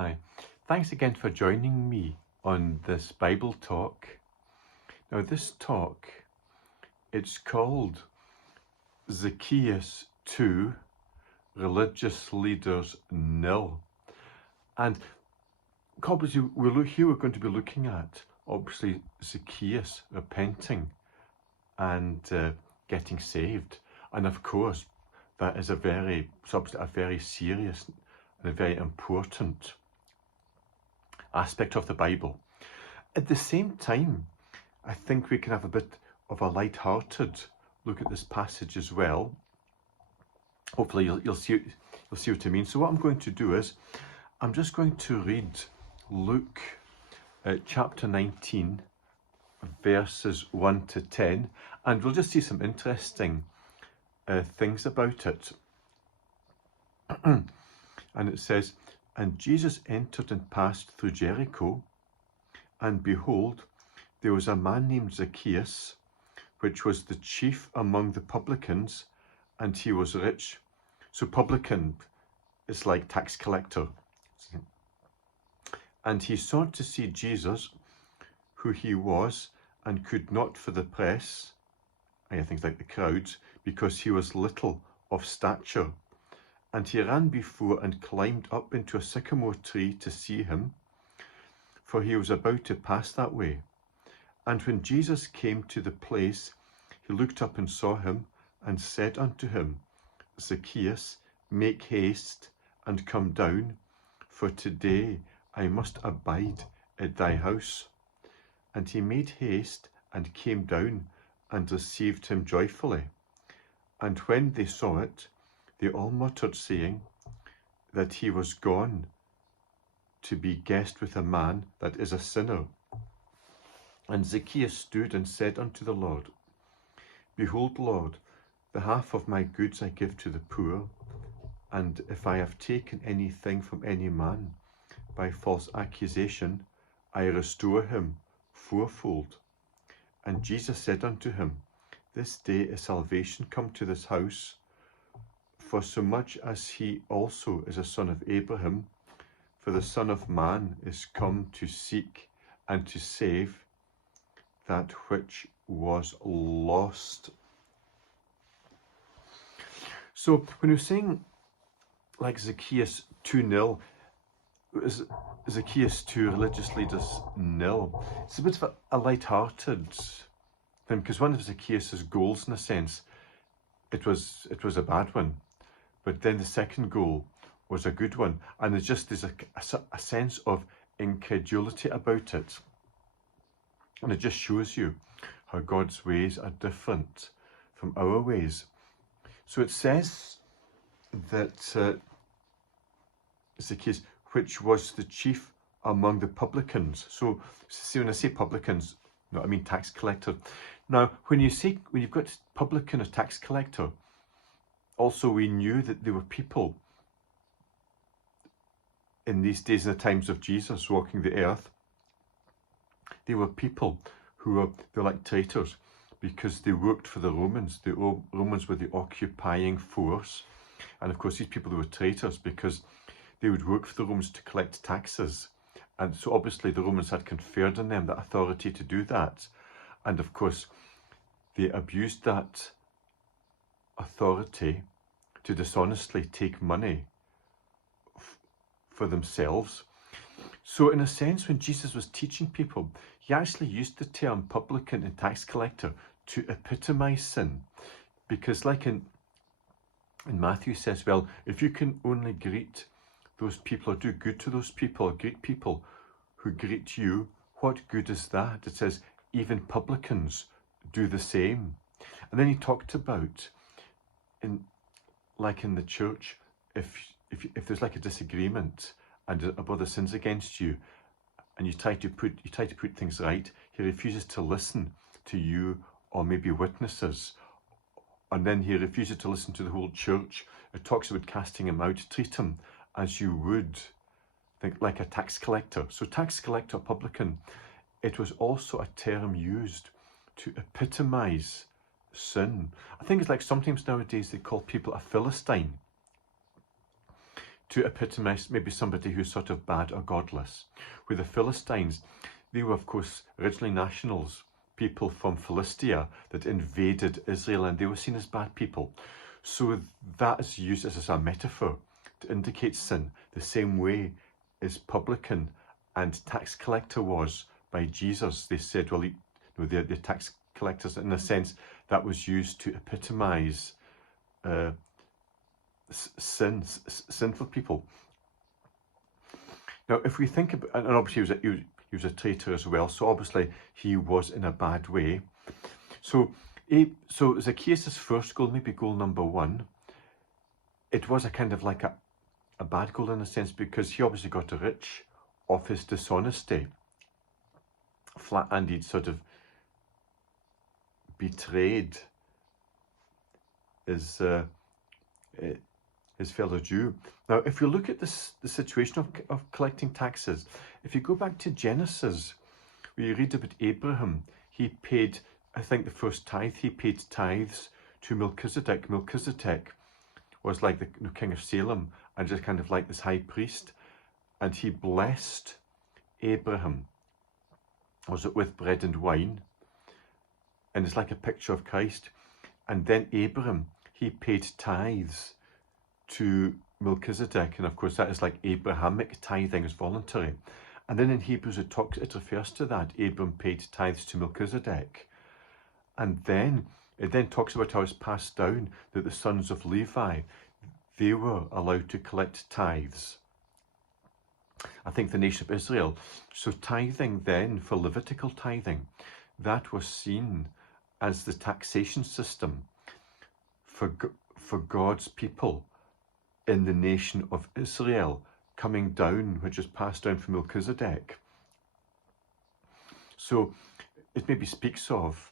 Hi, thanks again for joining me on this Bible talk. Now this talk, it's called Zacchaeus 2, Religious Leaders Nil. And obviously we're going to be looking at, obviously, Zacchaeus repenting and getting saved. And of course, that is a very serious and a very important aspect of the Bible. At the same time, I think we can have a bit of a light-hearted look at this passage as well. Hopefully you'll see what I mean. So what I'm going to do is, I'm just going to read Luke chapter 19, verses 1 to 10, and we'll just see some interesting things about it. And it says, "And Jesus entered and passed through Jericho, and behold, there was a man named Zacchaeus, which was the chief among the publicans, and he was rich." So publican is like tax collector. "And he sought to see Jesus, who he was, and could not for the press," I think like the crowds, "because he was little of stature. And he ran before and climbed up into a sycamore tree to see him, for he was about to pass that way. And when Jesus came to the place, he looked up and saw him, and said unto him, Zacchaeus, make haste and come down, for today I must abide at thy house. And he made haste and came down and received him joyfully. And when they saw it, they all muttered, saying, that he was gone to be guest with a man that is a sinner. And Zacchaeus stood and said unto the Lord, Behold, Lord, the half of my goods I give to the poor, and if I have taken anything from any man by false accusation, I restore him fourfold. And Jesus said unto him, This day is salvation come to this house, for so much as he also is a son of Abraham, for the Son of Man is come to seek and to save that which was lost." So when we're saying like Zacchaeus 2-0, Zacchaeus 2 religious leaders nil, it's a bit of a light-hearted thing, because one of Zacchaeus' goals, in a sense, it was a bad one, but then the second goal was a good one, and there's a sense of incredulity about it, and it just shows you how God's ways are different from our ways. So it says that Zacchaeus, which was the chief among the publicans. So see, when I say publicans, no, I mean tax collector. Now, when you've got publican or tax collector, also we knew that there were people in these days, in the times of Jesus walking the earth, they were people who they're like traitors, because they worked for the Romans. The Romans were the occupying force, and of course these people were traitors because they would work for the Romans to collect taxes, and so obviously the Romans had conferred on them that authority to do that, and of course they abused that authority to dishonestly take money for themselves. So in a sense, when Jesus was teaching people, he actually used the term publican and tax collector to epitomize sin, because like in Matthew says, well, if you can only greet those people or do good to those people or greet people who greet you, what good is that? It says even publicans do the same. And then he talked about in the church, if there's like a disagreement and a brother sins against you, and you try to put things right, he refuses to listen to you or maybe witnesses, and then he refuses to listen to the whole church. It talks about casting him out. Treat him as you would think like a tax collector. So tax collector, publican, it was also a term used to epitomize sin. I think it's like sometimes nowadays they call people a Philistine, to epitomize maybe somebody who's sort of bad or godless. Where the Philistines, they were of course originally nationals, people from Philistia that invaded Israel, and they were seen as bad people. So that is used as a metaphor to indicate sin, the same way as publican and tax collector was by Jesus. They said, well, they're tax collectors. In a sense, that was used to epitomize sinful people. Now, if we think about, and obviously he was a traitor as well, so obviously he was in a bad way. So Zacchaeus' first goal, maybe goal number one, it was a kind of like a bad goal in a sense, because he obviously got rich off his dishonesty, and he'd sort of betrayed his fellow Jew. Now, if you look at the situation of collecting taxes, if you go back to Genesis, where you read about Abraham, he paid, I think the first tithe, he paid tithes to Melchizedek. Melchizedek was like the king of Salem, and just kind of like this high priest, and he blessed Abraham, was it with bread and wine, and it's like a picture of Christ. And then Abraham, he paid tithes to Melchizedek, and of course that is like Abrahamic tithing, is voluntary. And then in Hebrews it refers to that. Abram paid tithes to Melchizedek. And then it then talks about how it's passed down that the sons of Levi, they were allowed to collect tithes. I think the nation of Israel. So tithing then, for Levitical tithing, that was seen as the taxation system for God's people in the nation of Israel, coming down, which is passed down from Melchizedek. So it maybe speaks of,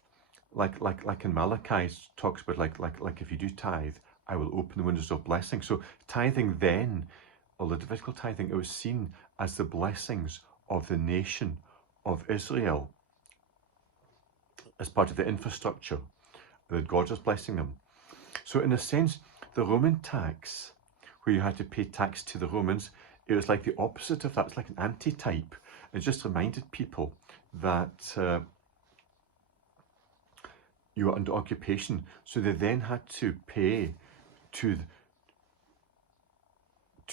like in Malachi, it talks about like if you do tithe, I will open the windows of blessing. So tithing then, or the Levitical tithing, it was seen as the blessings of the nation of Israel as part of the infrastructure that God was blessing them. So in a sense, the Roman tax, where you had to pay tax to the Romans, it was like the opposite of that. It's like an antitype. It just reminded people that you were under occupation. So they then had to pay to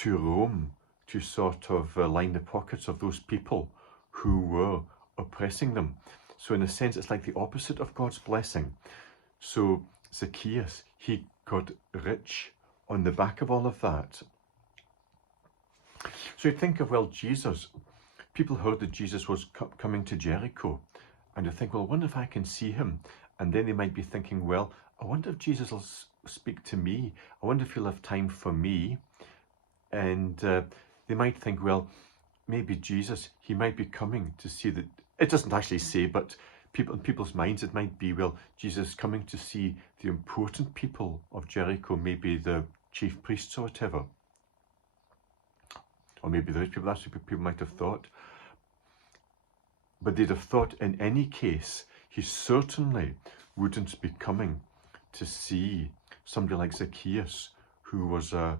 Rome to sort of line the pockets of those people who were oppressing them. So in a sense, it's like the opposite of God's blessing. So Zacchaeus, he got rich on the back of all of that. So you think of, well, Jesus, people heard that Jesus was coming to Jericho, and you think, well, I wonder if I can see him. And then they might be thinking, well, I wonder if Jesus will speak to me. I wonder if he'll have time for me. And they might think, well, maybe Jesus, he might be coming to see that. It doesn't actually say, but in people's minds, it might be, well, Jesus is coming to see the important people of Jericho, maybe the chief priests or whatever. Or maybe the rich people, that's what people might have thought. But they'd have thought in any case, he certainly wouldn't be coming to see somebody like Zacchaeus, who was a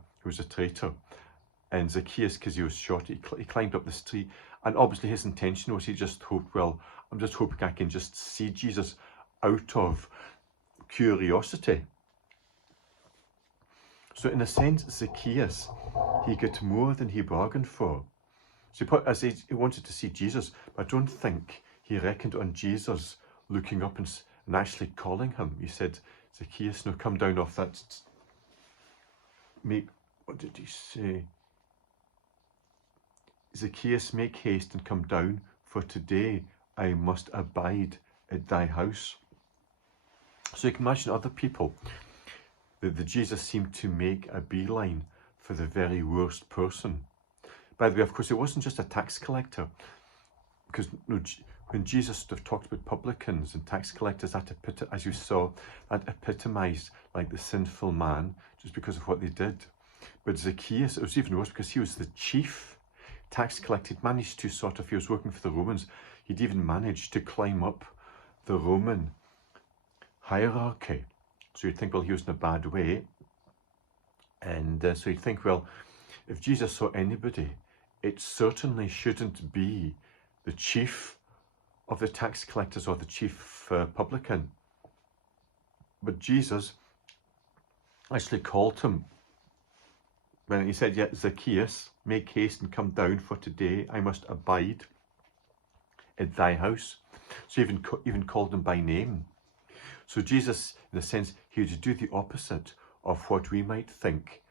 traitor. And Zacchaeus, because he was short, he climbed up this tree. And obviously his intention was, he just hoped, well, I'm just hoping I can just see Jesus out of curiosity. So in a sense, Zacchaeus, he got more than he bargained for. So he wanted to see Jesus, but I don't think he reckoned on Jesus looking up and actually calling him. He said, Zacchaeus, no, come down off that. What did he say? Zacchaeus, make haste and come down, for today I must abide at thy house. So you can imagine other people that Jesus seemed to make a beeline for the very worst person. By the way, of course, it wasn't just a tax collector, because when Jesus sort of talked about publicans and tax collectors, as you saw, that epitomized like the sinful man just because of what they did. But Zacchaeus, it was even worse because he was the chief tax collector. He'd managed to he was working for the Romans, he'd even managed to climb up the Roman hierarchy. So you'd think, well, he was in a bad way. And so you'd think, well, if Jesus saw anybody, it certainly shouldn't be the chief of the tax collectors or the chief publican. But Jesus actually called him when he said, "Yeah, Zacchaeus, make haste and come down, for today I must abide in thy house." So even called him by name. So Jesus, in a sense, he would do the opposite of what we might think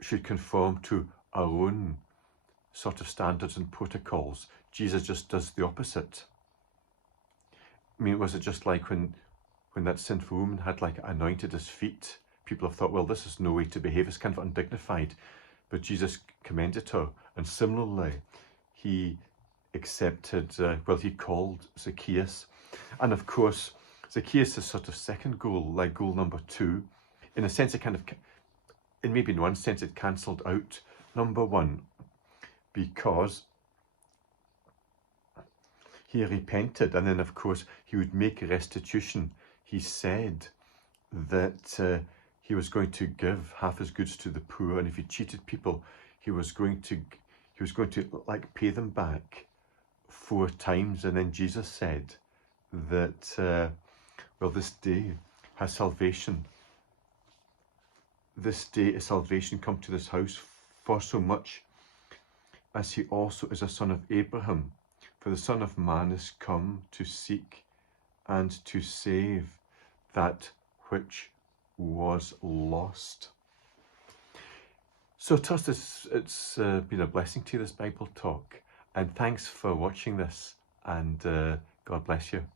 should conform to our own sort of standards and protocols. Jesus just does the opposite. I mean, was it just like when that sinful woman had like anointed his feet? People have thought, well, this is no way to behave. It's kind of undignified. But Jesus commended her. And similarly, he accepted, he called Zacchaeus. And of course, Zacchaeus is sort of second goal, like goal number 2. In a sense, maybe in one sense, it cancelled out number 1, because he repented, and then of course he would make a restitution. He said that he was going to give half his goods to the poor, and if he cheated people, he was going to like pay them back 4 times. And then Jesus said that this day has salvation. This day is salvation come to this house, for so much as he also is a son of Abraham. For the Son of Man is come to seek and to save that which was lost. So trust it's been a blessing to you, this Bible talk, and thanks for watching this, and God bless you.